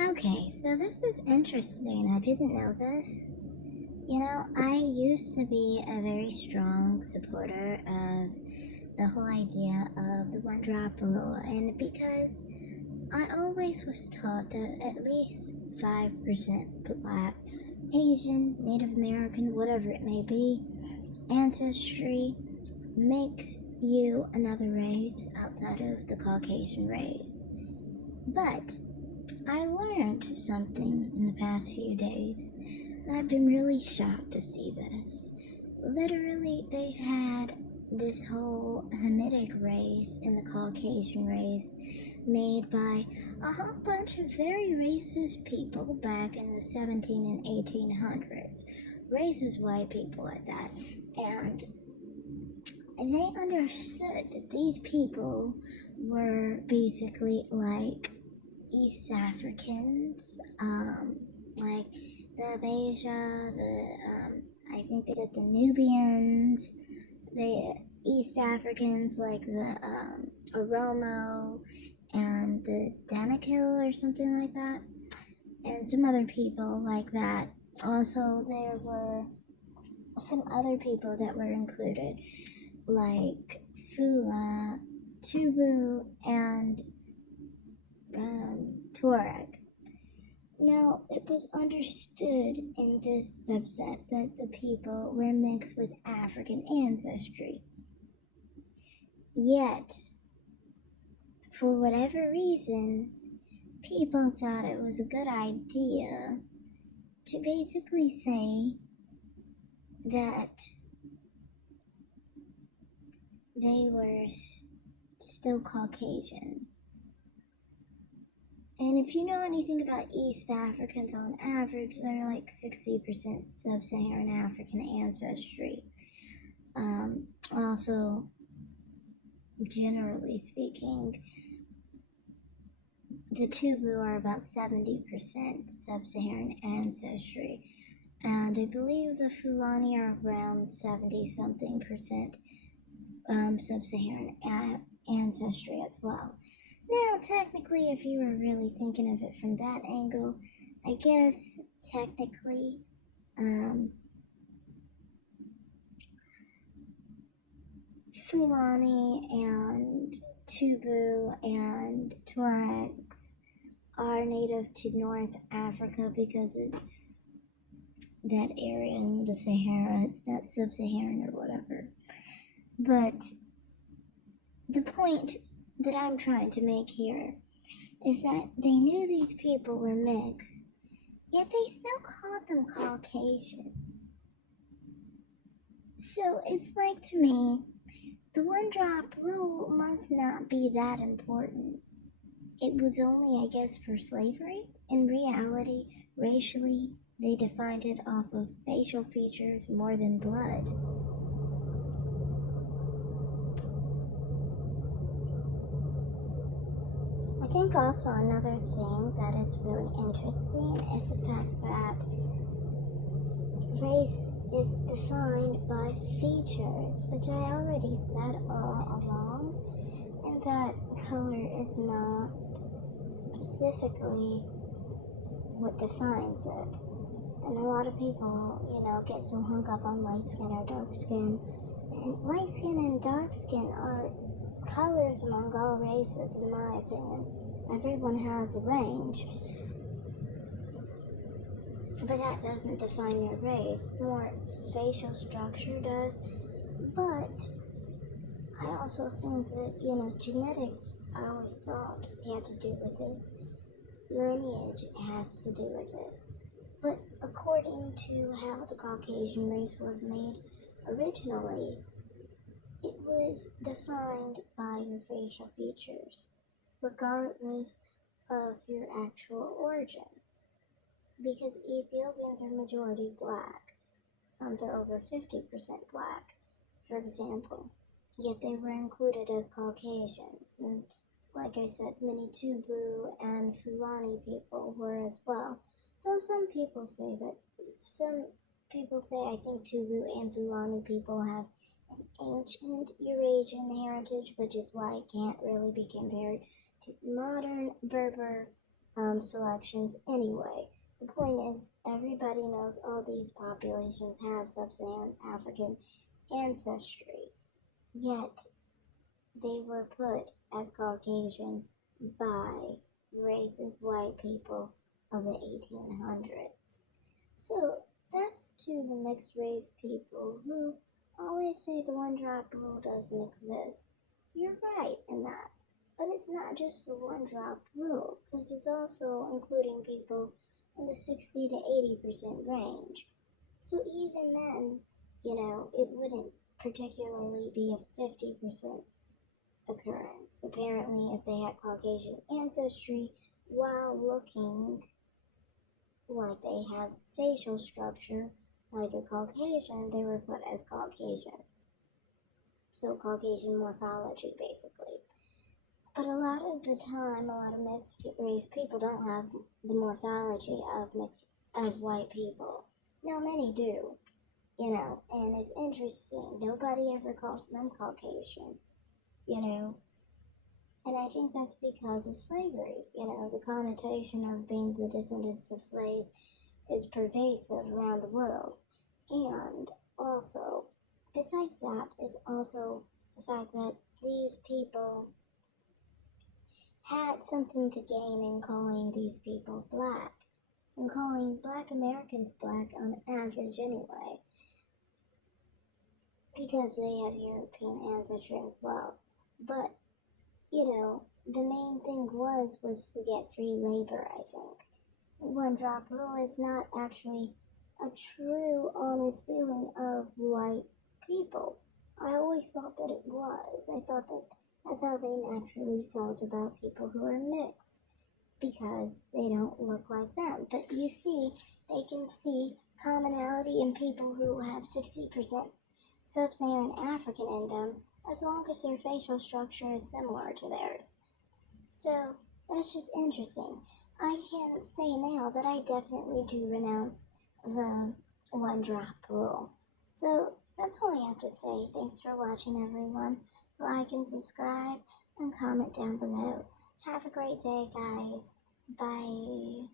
Okay, so this is interesting. I didn't know this. I used to be a very strong supporter of the whole idea of the one drop rule, and because I always was taught that at least 5% black, Asian, Native American, whatever it may be, ancestry makes you another race outside of the Caucasian race. But I learned something in the past few days, and I've been really shocked to see this. Literally, they had this whole Hamitic race and the Caucasian race made by a whole bunch of very racist people back in the 17 and 1800s. Racist white people at that. And they understood that these people were basically like East Africans, like the Beja, I think they did the Nubians, the East Africans, like the Oromo and the Danakil or something like that, and some other people like that. Also, there were some other people that were included, like Fula, Tubu, and Tuareg. Now, it was understood in this subset that the people were mixed with African ancestry. Yet, for whatever reason, people thought it was a good idea to basically say that they were still Caucasian. And if you know anything about East Africans, on average, they're like 60% sub Saharan African ancestry. Also, generally speaking, the Tubu are about 70% sub Saharan ancestry. And I believe the Fulani are around 70 something percent sub Saharan ancestry as well. Now, technically, if you were really thinking of it from that angle, I guess technically, Fulani and Tubu and Tuaregs are native to North Africa because it's that area in the Sahara. It's not sub-Saharan or whatever. But the point that I'm trying to make here is that they knew these people were mixed, yet they still called them Caucasian. So it's like, to me, the one drop rule must not be that important. It was only, I guess, for slavery. In reality, racially, they defined it off of facial features more than blood. I think also another thing that is really interesting is the fact that race is defined by features, which I already said all along, and that color is not specifically what defines it. And a lot of people, get so hung up on light skin or dark skin. And light skin and dark skin are colors among all races, in my opinion. Everyone has a range. But that doesn't define your race. More facial structure does. But I also think that, genetics, I always thought had to do with it. Lineage has to do with it. But according to how the Caucasian race was made originally, it was defined by your facial features, regardless of your actual origin. Because Ethiopians are majority black. They're over 50% black, for example. Yet they were included as Caucasians. And like I said, many Tubu and Fulani people were as well. Though some people say, I think Tubu and Fulani people have an ancient Eurasian heritage, which is why it can't really be compared to modern Berber selections anyway. The point is, everybody knows all these populations have sub-Saharan African ancestry, yet they were put as Caucasian by racist white people of the 1800s. So that's to the mixed race people who always say the one drop rule doesn't exist. You're right in that. But it's not just the one drop rule, because it's also including people in the 60 to 80% range. So even then, it wouldn't particularly be a 50% occurrence. Apparently, if they had Caucasian ancestry while looking like they have facial structure like a Caucasian, they were put as Caucasians. So Caucasian morphology, basically. But a lot of the time, a lot of mixed race people don't have the morphology of white people. Now, many do, and it's interesting. Nobody ever calls them Caucasian, you know, and I think that's because of slavery. The connotation of being the descendants of slaves is pervasive around the world. And also, besides that, it's also the fact that these people had something to gain in calling these people black, and calling black Americans black on average anyway, because they have European ancestry as well. But the main thing was to get free labor, I think. And one drop rule is not actually a true, honest feeling of white people. I always thought that it was. I thought that that's how they naturally felt about people who are mixed, because they don't look like them. But you see, they can see commonality in people who have 60% sub-Saharan African in them, as long as their facial structure is similar to theirs. So that's just interesting. I can say now that I definitely do renounce the one drop rule. So that's all I have to say. Thanks for watching, everyone. Like and subscribe and comment down below. Have a great day, guys. Bye.